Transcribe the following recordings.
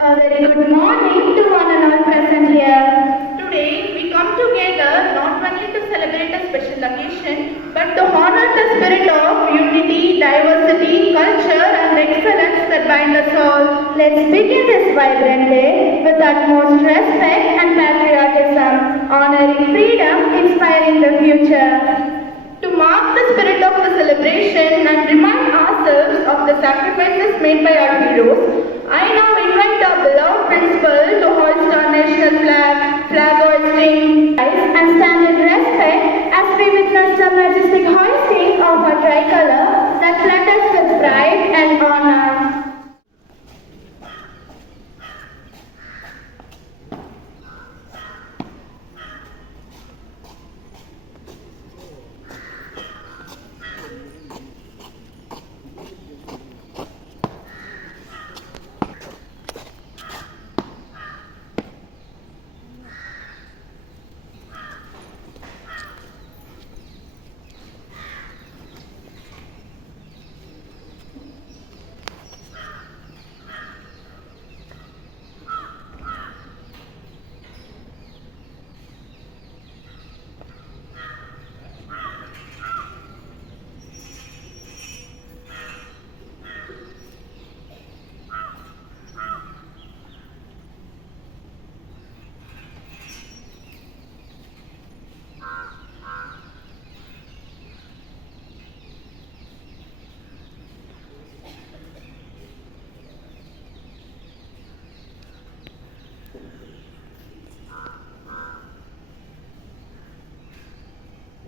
A very good morning to one and all present here. Today we come together not only to celebrate a special occasion but to honor the spirit of unity, diversity, culture and excellence that bind us all. Let's begin this vibrant day with utmost respect and patriotism, honoring freedom, inspiring the future. To mark the spirit of the celebration and remind ourselves of the sacrifices made by our heroes, I now invite our beloved principal to hoist our national flag hoisting, And stand in respect as we witness the majestic hoisting of our tricolor that flutters with pride and honor.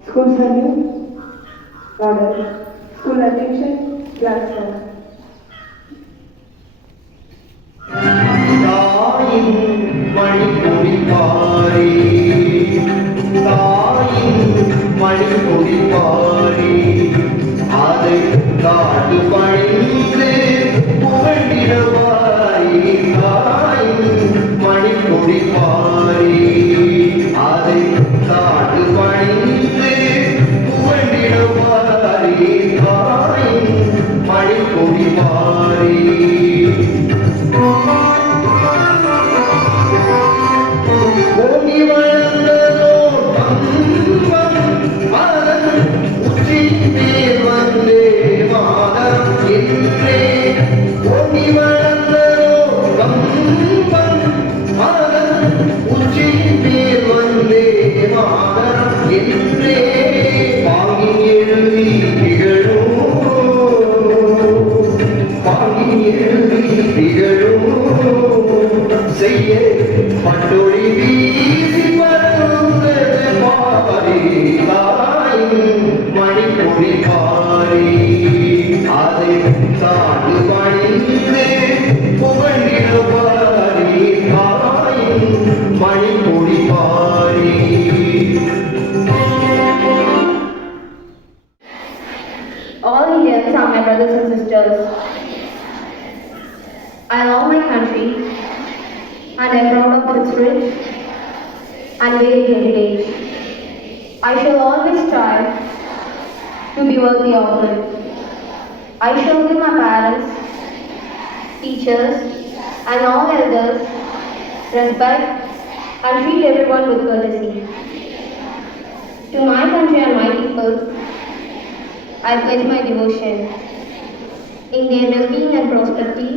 School salute, order, school attention, class time. தாயின் மணிப்பொறி பாரி தாயின் மணிப்பொறி பாரி அதை காட்டு பணிந்து புகழ்ந்திடவாரி தாயின் மணிப்பொறி பாரி அதை காட்டு பணிந்து புகழ்ந்திடவாரி தாயின் மணிப்பொறி பாரி ஓடி வளர்ந்ததோ தம்பம் மலர் உச்சி மேல் வந்தே மாதம் என்றே ஓடி வளர்ந்ததோ தம்பம் மலர் உச்சி மேல் வந்தே மாதம் என்றே பாங்கி எழுதி திகழும் பாங்கி எழுதி திகழும் செய்ய பட்டொளி வீசி பறந்தது பாரி தாயின் மணிப்பொறி பாரி அதை தாண்டு பணிந்து புகழிடுவாரி தாயின் மணிப்பொறி Pari All Indians are my brothers and sisters. I love my country and I am proud of its rich and varied heritage. I shall always strive to be worthy of it. I shall give my parents, teachers and all elders respect and treat everyone with courtesy. To my country and my people, I pledge my devotion. In their well-being and prosperity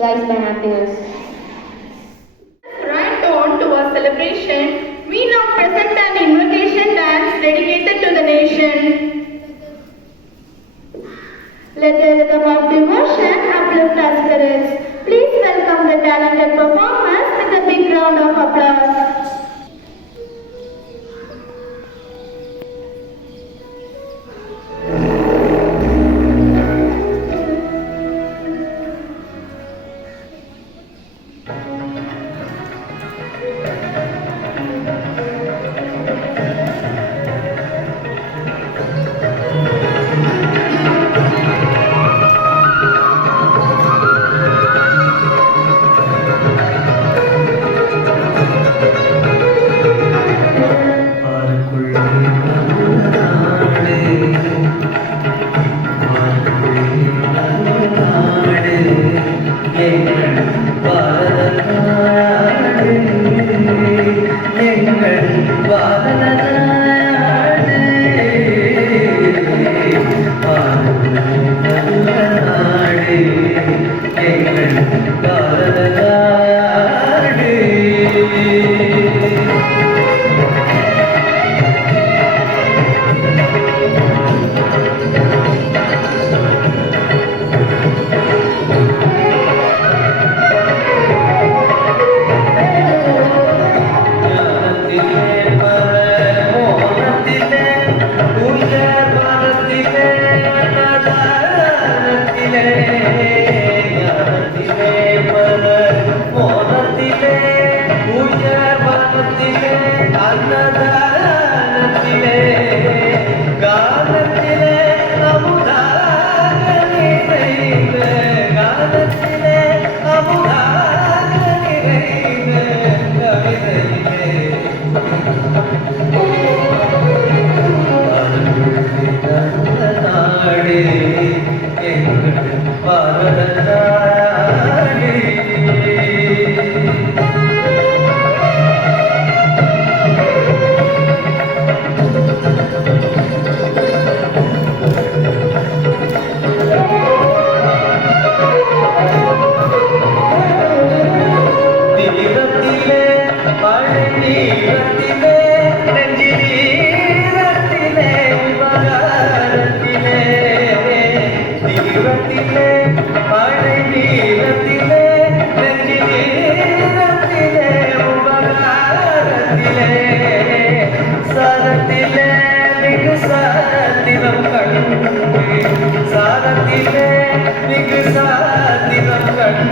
lies my happiness. Right on to our celebration, we now present an invocation dance dedicated to the nation. Let the rhythm of devotion uplift our spirits. Please welcome the talented performers with a big round of applause.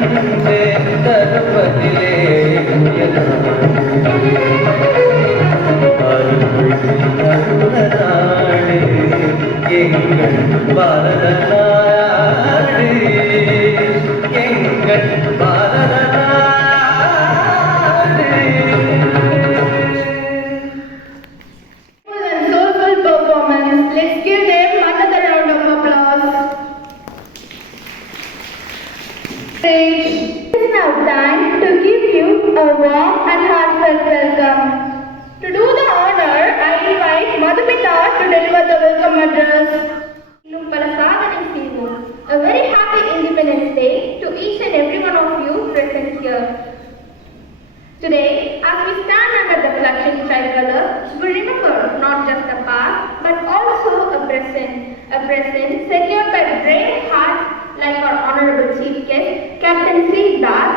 அன்பே தருவதிலே நாடு எங்கள் பாரத நாடு எங்கள் பாரத நாடு. Full and soulful performance. Let's give them another round of applause. It is now time to give you a warm and heartfelt welcome. To do the honor, I invite Madhumita to deliver the welcome address. A very happy Independence Day to each and every one of you present here. Today, as we stand under the flashing tricolor, we remember not just the past, but also a present secured by brave hearts like our Honorable Chief Guest, Captain C. Das,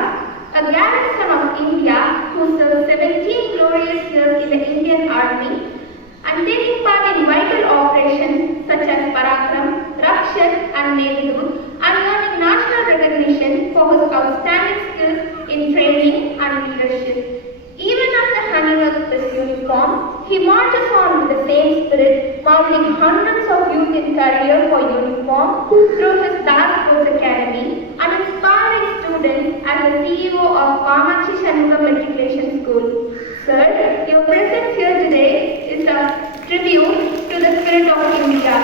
a gallant son of India who served 17 glorious years in the Indian Army and taking part in vital operations such as Parakram, Rakshak and Nehru, and earning national recognition for his outstanding skills in training and leadership. Even after handing up his uniform, he marches on with the same spirit, mounting hundreds of youth in career for uniform through his Das Sports Academy and inspiring students as the CEO of Kamachi Shanmugam Matriculation School. Sir, your presence here today is a tribute to the spirit of India.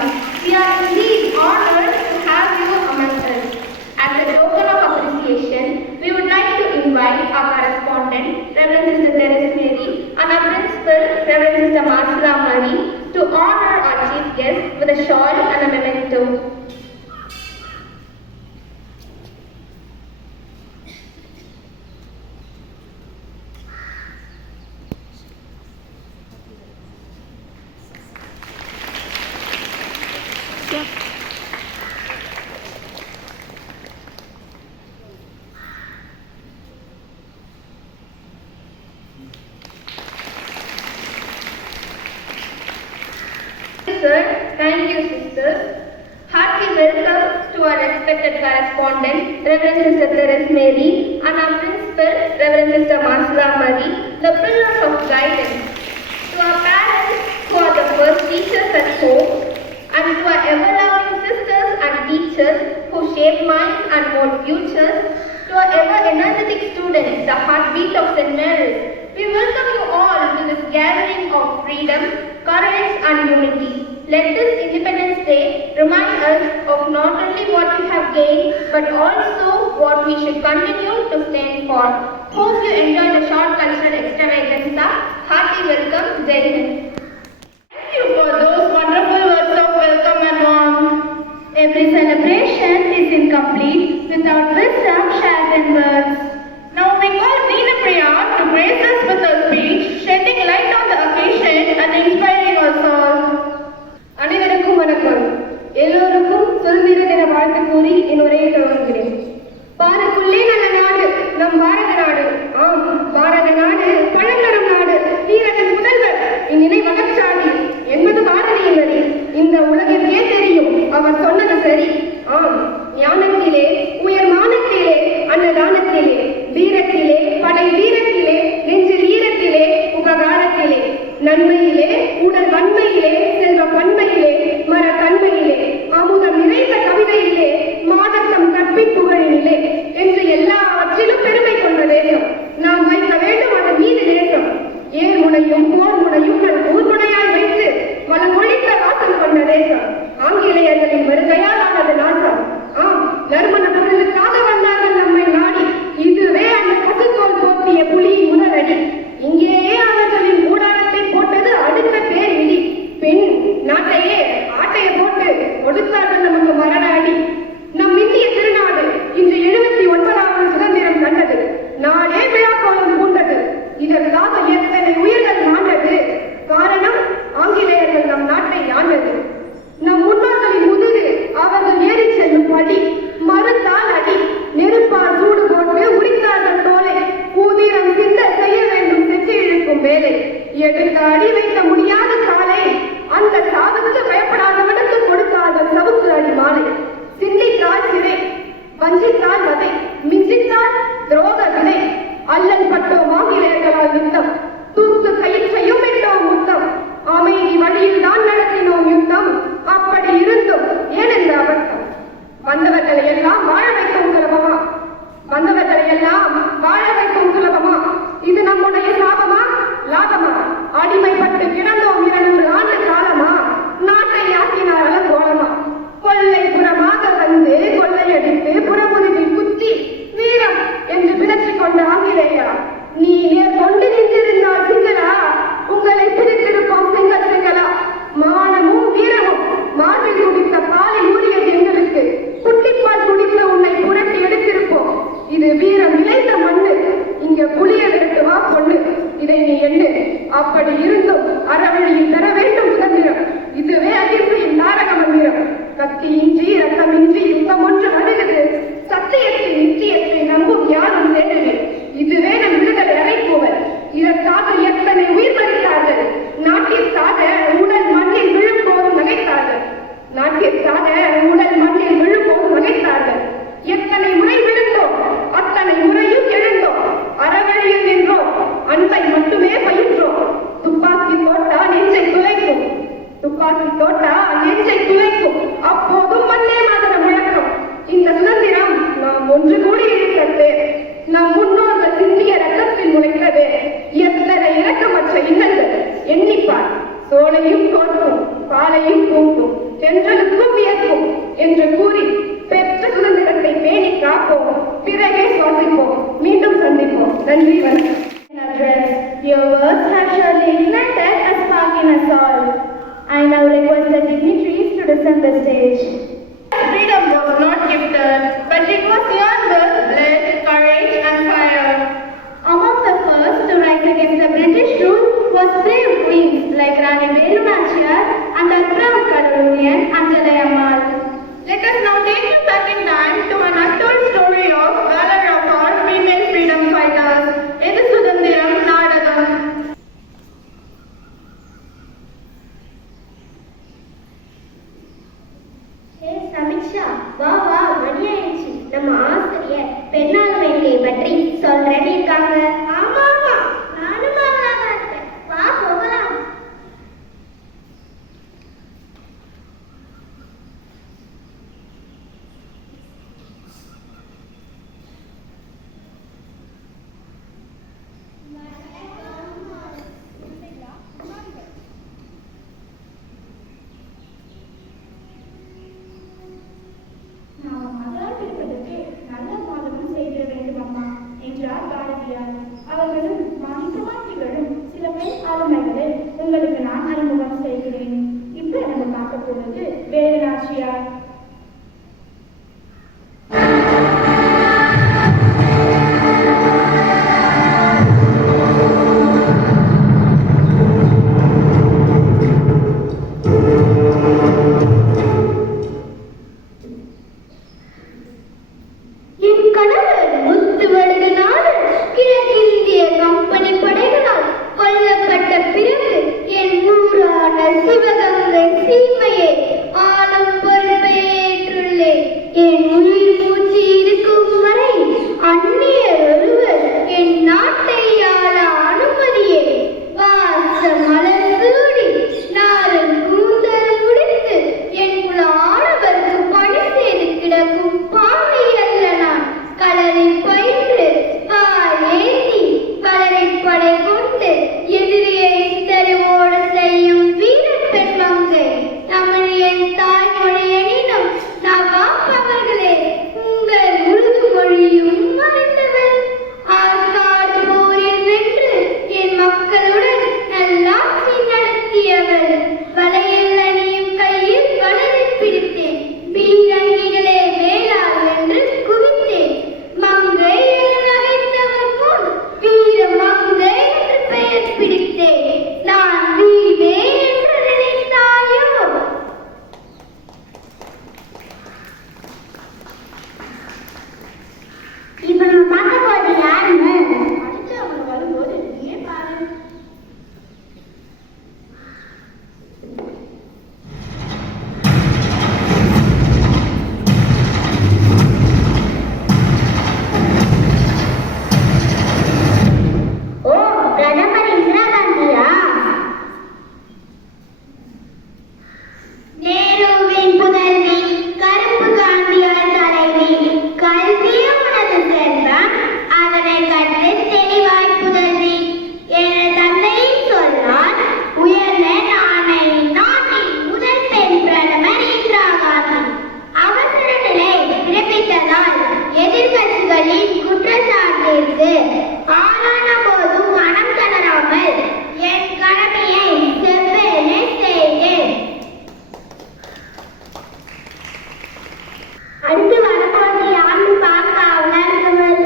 We are indeed honored to have you among us. As a token of appreciation, we would like to invite our correspondent, Reverend Sister Therese Mary, and our principal, Reverend Sister Marcella Murray, to honor our chief guest with a shawl and a memento. Sir, thank you, sisters. Hearty welcome to our respected correspondent, Reverend Sister Therese Mary, and our principal, Reverend Sister Marcella Murray, the pillars of guidance. To our parents, who are the first teachers at home, and to our ever-loving sisters and teachers who shape minds and mold futures, to our ever-energetic students, the heartbeat of St. Mary's, we welcome you all to this gathering of freedom, courage and unity. Let this Independence Day remind us of not only what we have gained, but also what we should continue to stand for. Hope you enjoyed the short cultural extravaganza. Hearty welcome, Jai Hind. Thank you for those wonderful words of welcome and warmth. Every celebration is incomplete without wisdom shared in words. Now we call Veena Priya to grace us with her speech, shedding light on the occasion and inspiring us all. அனைவருக்கும் வணக்கம். எல்லோருக்கும் சுதந்திர தின வாழ்த்து கூறி என் உரையை தொடங்குகிறேன். பாருக்குள்ளே நல்ல நாடு நம் பாரத நாடு. ஆம், பாரத நாடு பழங்கரும் நாடு, வீரத்தின் முதல்வர் இந்நிலை மகச்சாதி என்பது பாரதியின் வரி. இந்த உலகிற்கே தெரியும் அவர் சொன்னது சரி. ஆம், ஞானத்திலே உயர் மானத்திலே அன்னதானத்திலே வீரத்திலே படை வீரத்திலே நெஞ்சில் ஈரத்திலே உபகாரத்திலே நன்மையிலே உடல் வன்மையிலே செல்வ பன்மையிலே மர கண்மையிலே அமுதம் நிறைந்த கவிதையிலே மாதத்தம் கற்பிப்புகளிலே என்று எல்லாவற்றிலும் பெருமை கொண்ட தேசம் நாம் வைக்க வேண்டும் அதன் மீது தேசம். ஏர் முனையும் போர் முனையும் நம் ஊர் முனையாய் வைத்து வளம் ஒழித்த வாசம் கொண்ட தேசம். ஆங்கிலேயர்களின் வருகையால் ஆனது நாசம். ஆம், நறுமண பொருளுக்காக வந்தார்கள் நம்மை நாடி. இதுவே அந்த கசுத்தோல் போற்றிய புலியின் முதலடி. இங்கேயே அவர்களின் கூடாரத்தை போட்டது அடுத்த பேர் இடி. பெண் நாட்டையே ஆட்டைய போட்டு கொடுத்தார்கள் நமக்கு மரண அடி. நம் இந்திய திருநாடு இன்று 79வது சுதந்திரம் கண்டது. நாடே விழாக்கோலம் பூண்டது. இதற்காக எத்தனை உயிர்கள் மாண்டது. காரணம், ஆங்கிலேயர்கள் நம் நாட்டை ஆண்டது. நம் முன்னோர்களின் முதுகு அவர்கள் ஏறி செல்லும் படி. மறுத்தால் அடி, நெருப்பால் சூடு போட்டு உரித்தார்கள் தோலை. ஊதிரம் சிந்த செய்ய வேண்டும் சென்று இழுக்கும் வேலை. எடுக்க அடி வைக்க முடியாத காலை அந்த சாவுக்கு பயப்படாதவனுக்கு கொடுத்தார்கள் சவுக்கு அடி மாலை. சிந்தித்தால் சிறை, வஞ்சித்தால் வதை, மிஞ்சித்தால் துரோக விதை. அல்லல் பட்டோம் ஆங்கிலேயர்களால் யுத்தம், தூக்கு கயிற்றையும் விட்டோம் முத்தம், அமைதி வழியில் தான் நடத்தினோம் யுத்தம். அப்படி இருந்தும் ஏன் இந்த அபத்தம்? வந்தவர்களை எல்லாம் வாழ வைக்கும் சுலபமா? வந்தவர்களை எல்லாம் வாழ வைக்கும் சுலபமா? இது நம்முடைய சாபமா லாபமா? அடிமைப்பட்டு கிடந்தோம் 200 ஆண்டு காலமா? நாட்டை ஆக்கினார் அலங்கோலமா? கொள்ளைப்புறமாக வந்து கொள்ளையடித்து புறமுதுகில் குத்தி வீரம் என்று பிதற்றிக் கொண்ட ஆங்கிலேயா, நீ கொண்டு நின்றிருந்தால் சிங்களா, உங்களை பிரித்திருப்போம் செங்கல் செங்கலா. மானமும் வீரமும் மார்பில் குடித்த பாலை ஊறியது எங்களுக்கு, குட்டிப்பால் குடித்த உன்னை புரட்டி எடுத்திருப்போம். இது வீரம் இழைத்த மண்ணு, இங்க புளிய விரட்டுவா பொண்ணு. இதை நீ எண்ணு. அப்படி இருந்தும் அறவழியில் தர வேண்டும் சுதந்திரம். இதுவே அகிம்சையின் தாரக மந்திரம். கத்தியின்றி ரத்தமின்றி யுத்தம் ஒன்று அணுகுது, சத்தியத்தின் நித்தியத்தை நம்பும் யாரும் சேருது. இதுவே நம் விடுதலை அழைப்பவர். இதற்காக எத்தனை உயிர் பறித்தார்கள். நாட்டிற்காக உடல் மண்ணில் விழும் போதும் நகைத்தார்கள். நாட்டிற்காக உடல் மண்ணில் விழும் போதும் நகைத்தார்கள். எத்தனை முறை விழுந்தோம், அத்தனை முறையும் எழுந்தோம். அறவழியில் நின்றோம், அன்பை மட்டுமே பயின்றோம். துப்பாக்கி தோட்டா நெஞ்சை துளைக்கும், துப்பாக்கி தோட்டா நெஞ்சை துளைக்கும். அப்போதும் வந்தே மாதரம் முழக்கம். இந்த சுதந்திரம் நாம் ஒன்று கூடி இருக்கிறது. நம் முன்னோர்கள் சிந்திய ரத்தத்தில் முளைக்கிறது. எத்தனை இரக்கமற்ற இன்னல்கள் எண்ணிப்பார். சோலையும் தோற்கும், பாலையும் பூக்கும், தென்றலுக்கும் வியக்கும் என்று கூறி பெற்ற சுதந்திரத்தை பேணி காப்போம். பிறகே சுவாசிப்போம். மீண்டும் சந்திப்போம். நன்றி, வணக்கம். Your words have surely ignited a spark in us all. I now request the dignitaries to descend the stage. Freedom was not gifted, but it was earned with blood, courage and fire. Among the first to rise against the British rule was brave queens like Rani Velu Nachiyar and her proud Kadalurian Anjalai Ammal. Let us now take a second time to an untold story of valor of our female freedom fighters. Edu Sudhandiram Nadagam. Hey Samiksha, வா வா மணி ஆயிடுச்சு. நம்ம ஆசிரியர் பெண்ணால் ஆளான போதும் மனம் தளராமல் என் கடமையை செவ்வென செய்தேன். அடுத்து வரப்போது யாரும் பார்க்க உணர்ந்தவர்.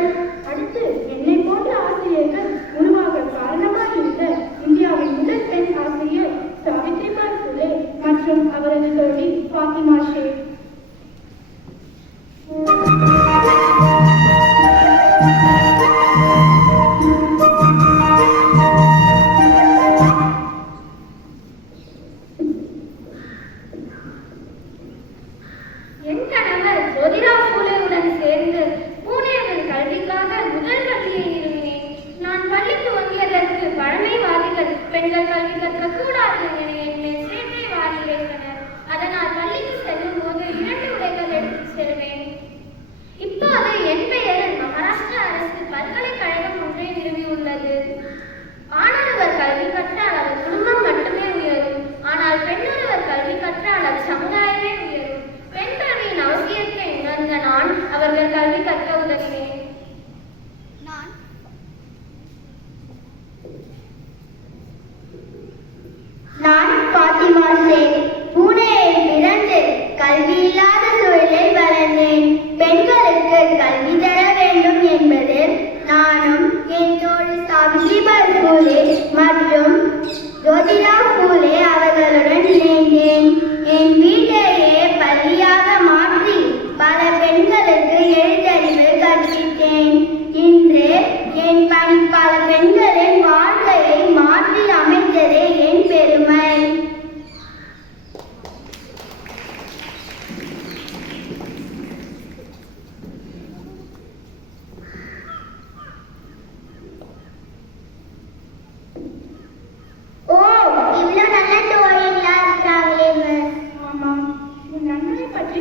அடுத்து என்னை போன்ற ஆசிரியர்கள் உருவாக காரணமாக இருந்த இந்தியாவின் முதல் பெண் ஆசிரியர் சாவித்ரிபாய் புலே மற்றும் அவரது தோழி ஃபாத்திமா ஷேக். என் கணவர் ஜோதிரா பூலேவுடன் சேர்ந்து பூனேவில் கல்விக்காக முதல் பள்ளியை நிறுவினேன். நான் பள்ளி துவங்கியதற்கு பழமைவாதிகள் பெண்கள் கல்வி கற்கக்கூடாது என என்னை சேட்டைவாதி வைத்தனர். அதனால் பள்ளிக்கு செல்லும் போது 2 உடைகள் எடுத்து செல்வேன். இப்போது என் பெயரில் மகாராஷ்டிரா அரசு பல்கலைக்கழகம் ஒன்றை நிறுவியுள்ளது. ஆணொருவர் கல்வி கற்றால் அவர் குடும்பம் மட்டுமே உயரும். ஆனால் பெண்ணொருவர் கல்வி கற்றால் அது சமுதாயமே உயரும். பெண் கல்வியின் அவசியத்தை உணர்ந்த நான் அவர்கள் கல்வி கற்க உதவினேன். நான் ஃபாத்திமா ஷேக் பூனேயில் பிறந்து கல்வி இல்லாத சூழலில் வளர்ந்தேன். பெண்களுக்கு கல்வி தர வேண்டும் என்பது நானும் என் தோழி சாவித்ரிபாய் பூலே மற்றும் ஜோதிரா பூலே அவர்களுடன் இணைந்தேன். என் வீட்டையே பள்ளியாக மாற்றி பல பெண்களுக்கு எழுத்தறிவு கற்பித்தேன். இன்று என் பணி பல பெண்களின் வாழ்க்கையை மாற்றி அமைத்ததே என் பெருமை. ஓ, இவ்வளவு நல்ல தோழிகளா இருக்கிறாங்களே மிஸ். ஆமாம், உன் நண்பனை பற்றி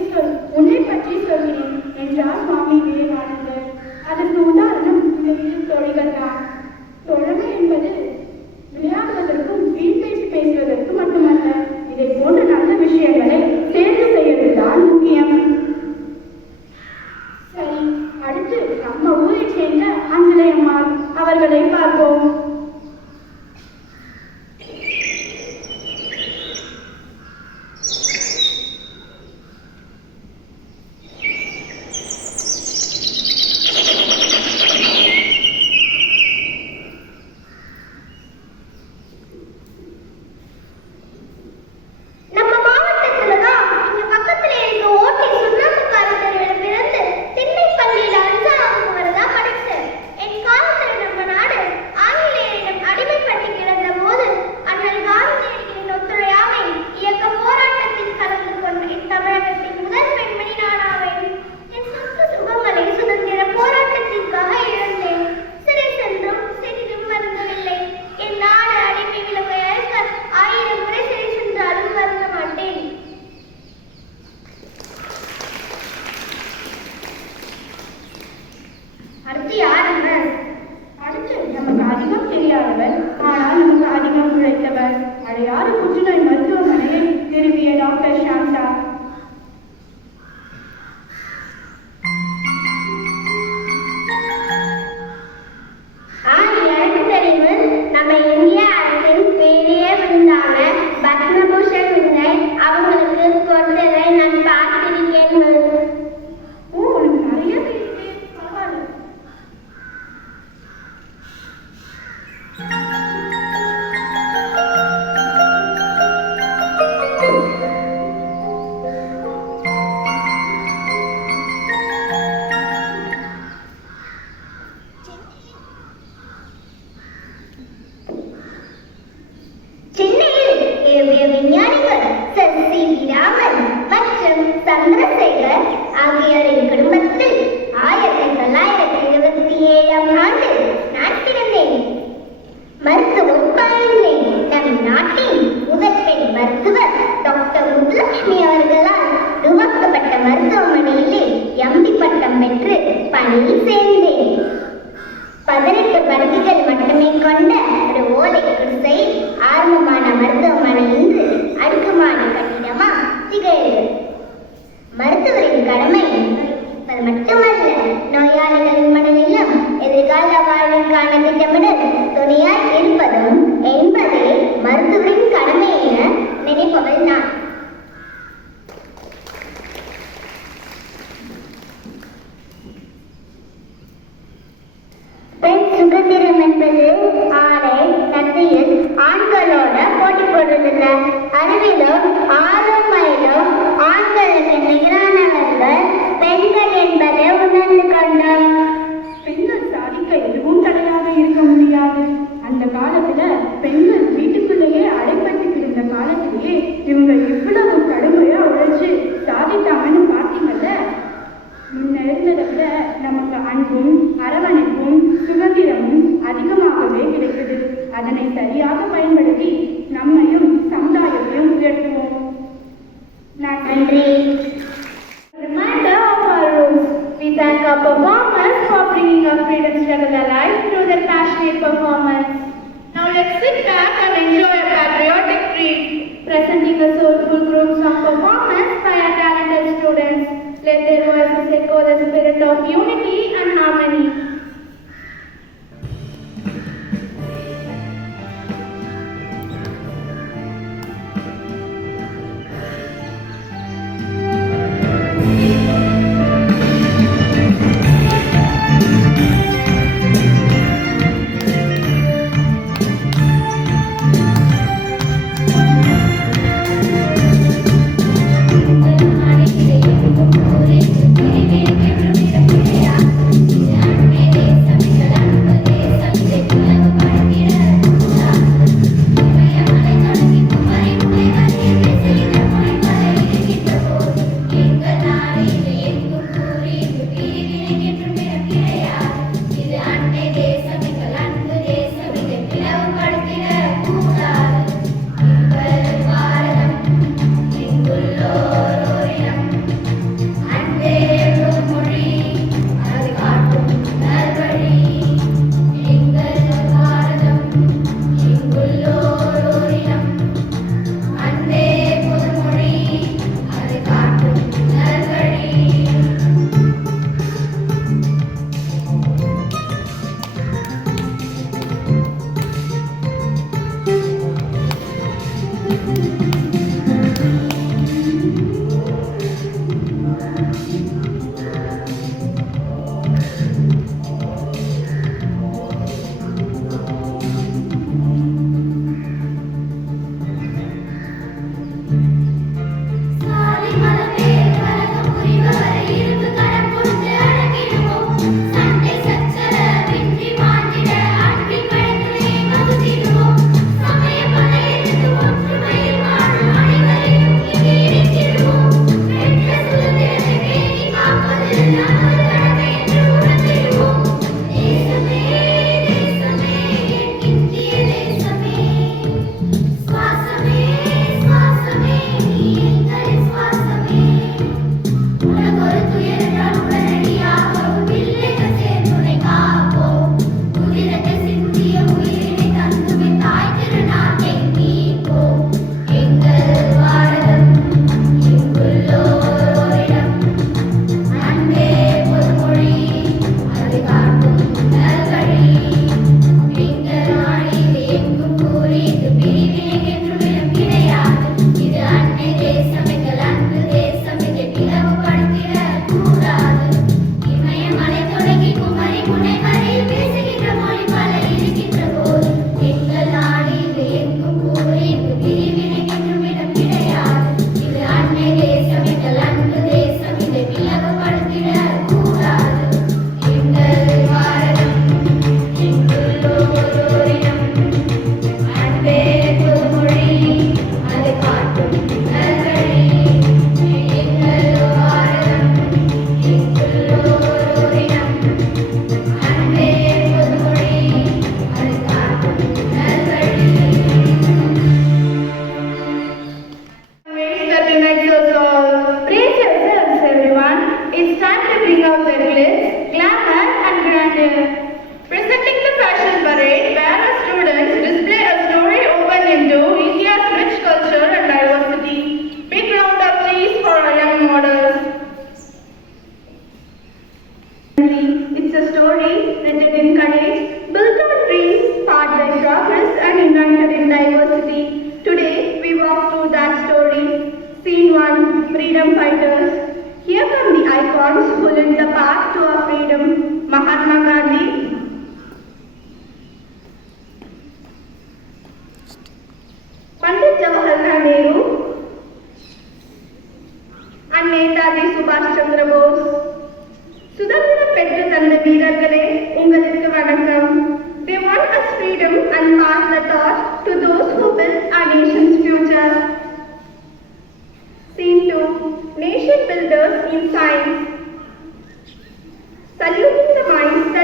உன்னை பற்றி சொல்கிறேன் என்றார் சுவாமி விவேகானந்தர். அதற்கு உதாரணம் இந்த இரு தோழிகள் தான். தோழமை என்பது விளையாடுவதற்கும் வீண் பேச்சு பேசுவதற்கும் மட்டுமல்ல, இதை போன்ற நல்ல விஷயங்களை சேர்ந்து செய்வதுதான் முக்கியம். சரி, அடுத்து நம்ம ஊரைச் சேர்ந்த அஞ்சலை அம்மாள் அவர்களை பார்ப்போம். நம்ம மாவட்டத்துல தான் இங்க பக்கத்துல இருக்க ஓட்டை சுண்ணாம்புக்கார தெருவில் பிறந்து திண்ணை பள்ளியில 5ஆம் வகுப்பு வரதான் படிச்சேன். என் காலத்துல நம்ம நாடு ஆங்கிலேயரிடம் அடிமைப்பட்டு கிடந்த போது அண்ணல் காந்தியடிகளின் ஒத்துழையாமை இயக்க போராட்டத்தில் கலந்து கொண்ட தமிழகத்தின் முதல் பெண்மணி நானாவேன். என் சொந்த சுகங்களை சுதந்திர போராட்டத்திற்காக இழந்தேன். சிறை சென்றும் சிறிதும் வருந்தவில்லை. என் நாடு அடிமை விளக்கை அறுக்க 1000 முறை சிறை சென்றாலும் வருந்த மாட்டேன். அடுத்து யார் மிஸ்? அடுத்து நமக்கு அதிகம் தெரியாதவர், ஆனால் நமக்கு அதிகம் உழைத்தவர், அடையாறு புற்றுநோய் மருத்துவமனையை நிறுவிய டாக்டர் சாந்தா. எனக்கு தெரியும். நம்ம இந்திய அரசின் பெரிய விருந்தான பத்மபூஷன் விருதை அவங்களுக்கு கொடுத்ததை நான் பார்த்திருக்கேன் மிஸ். ஓ, உனக்கு நிறைய தெரியுது, பரவாயில்ல. சென்னையில் ஏவிய விஞ்ஞானிகள் சர் சி வி ராமன் மற்றும் சந்திரசேகர் ஆகியோரின் குடும்பத்தில் 1927ஆம் ஆண்டு நான் பிறந்தேன். மருத்துவம் பயின்றேன். நம் நாட்டின் முதல் பெண் மருத்துவர் டாக்டர் முத்துலட்சுமி அவர்களால் உருவாக்கப்பட்ட மருத்துவமனையிலே MD பட்டம் பெற்று பணியில் சேர்ந்தேன். 18 படுக்கைகள் மட்டுமே கொண்ட ஒரு ஓலை குடிசையில் ஆரம்பமான மருத்துவமனை இன்று அடுக்குமாடி கட்டிடமா திகழ்கிறது. மருத்துவரின் கடமை அது மட்டுமல்ல, நோயாளிகளின் மனதிலும் எதிர்கால வாழ்விற்கான அரவணைப்பும் சுதந்திரமும் அதிகமாகவே கிடைக்குது. அதனை சரியாக பயன்படுத்தி நம்மையும் சமுதாயத்தையும் உயர்த்துவோம். நன்றி. Reminder of our roots. We thank our performers for bringing our freedom struggle alive through their passionate performance. Now let's sit back and enjoy a patriotic treat. Presenting a soulful group song performance by our talented students. Let their voices echo the spirit of unity and harmony. freedom fighters. Here come the icons who lit the path to our freedom. Mahatma Gandhi, Pandit Jawaharlal Nehru, and Netaji Subhash Chandra Bose. சுதந்திரம் பெற்று தந்த வீரர்களே, உங்களுக்கு வணக்கம். They want us freedom and pass the torch to those who build our nation's future. Scene 2. Nation builders in science. Saluting the minds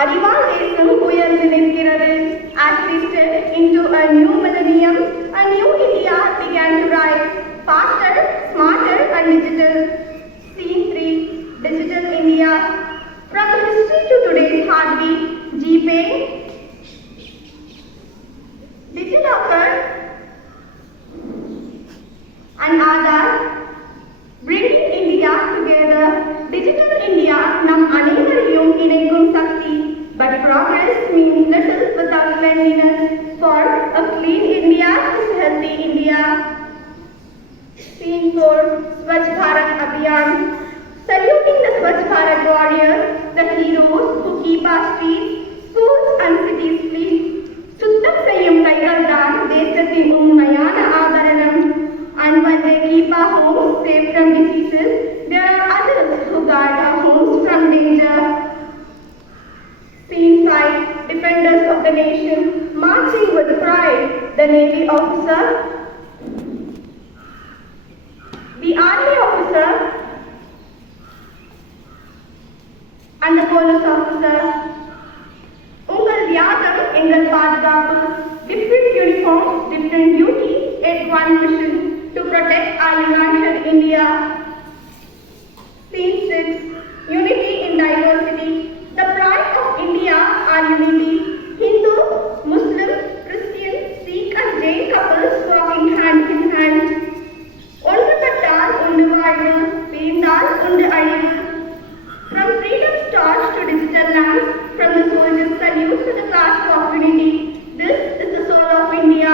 அறிவால் தேசம் உயர்ந்து நிற்கிறது. As we step into a new millennium, a new India began to rise. Faster, smarter and digital. Scene 3, Digital India. From history to today's heartbeat, GPay, DigiLocker and Aadhaar, bringing India together. Digital India நம் அனைவரையும் இணைக்கும் சக்தி. But progress means little without cleanliness. For a clean India is healthy India. Scene 4, Swachh Bharat Abhiyan. Saluting the Swachh Bharat warriors, the heroes who keep our streets, schools and cities clean. சுத்தம் செய்யும் கைகள் தான் தேசத்தின் உண்மையான ஆபரணம். And when they keep our homes safe from diseases, there are others who guard our homes from danger. Scene 5, Defenders of the Nation, marching with pride, the Navy officer, the Army officer, and the police officer. உங்கள் தியாகம் எங்கள் பாதுகாப்பு. Different uniforms, different duties, yet one mission to protect our united India. Scene 6, Unity in Diversity. The pride of India are unity. Hindu, Muslim, Christian, Sikh and Jain couples walking hand in hand. ஒன்றுபட்டால் உண்டு வாழ்வு, பிரிந்தால் உண்டு அழிவு. From freedom's torch to digital lamps, from the soldier's salute to the clasp of unity, this is the soul of India.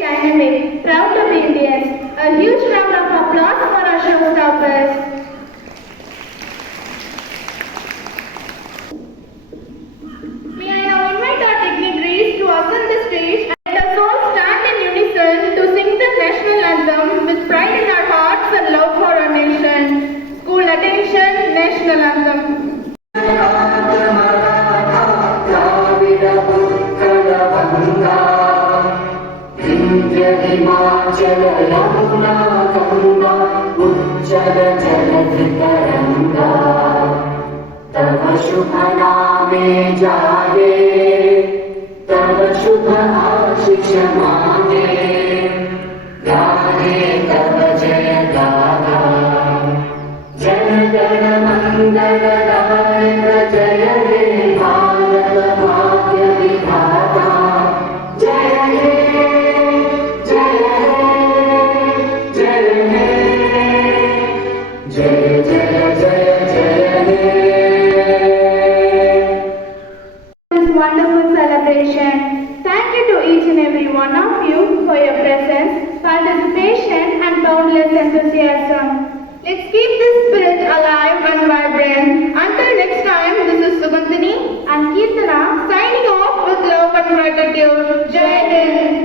Dynamic, proud to be Indians. A huge round of applause for our showstoppers. May I now invite our dignitaries to ascend the stage and let us all stand in unison to sing the national anthem with pride in our hearts and love for our nation. School attention, national anthem. Himachal Yamuna Ganga उज्जल जलधितरंगा तव शुभ नामे जागे तव शुभ आशीष मांगे गाहे तव जय गाथा जन गण मंगल दायक जय हे भारत भाग्य विधाता जय हे Wonderful celebration. Thank you to each and every one of you for your presence, participation and boundless enthusiasm. Let's keep this spirit alive and vibrant. Until next time, this is Sugandhini and Kirtana signing off with love and gratitude. Jai Hind.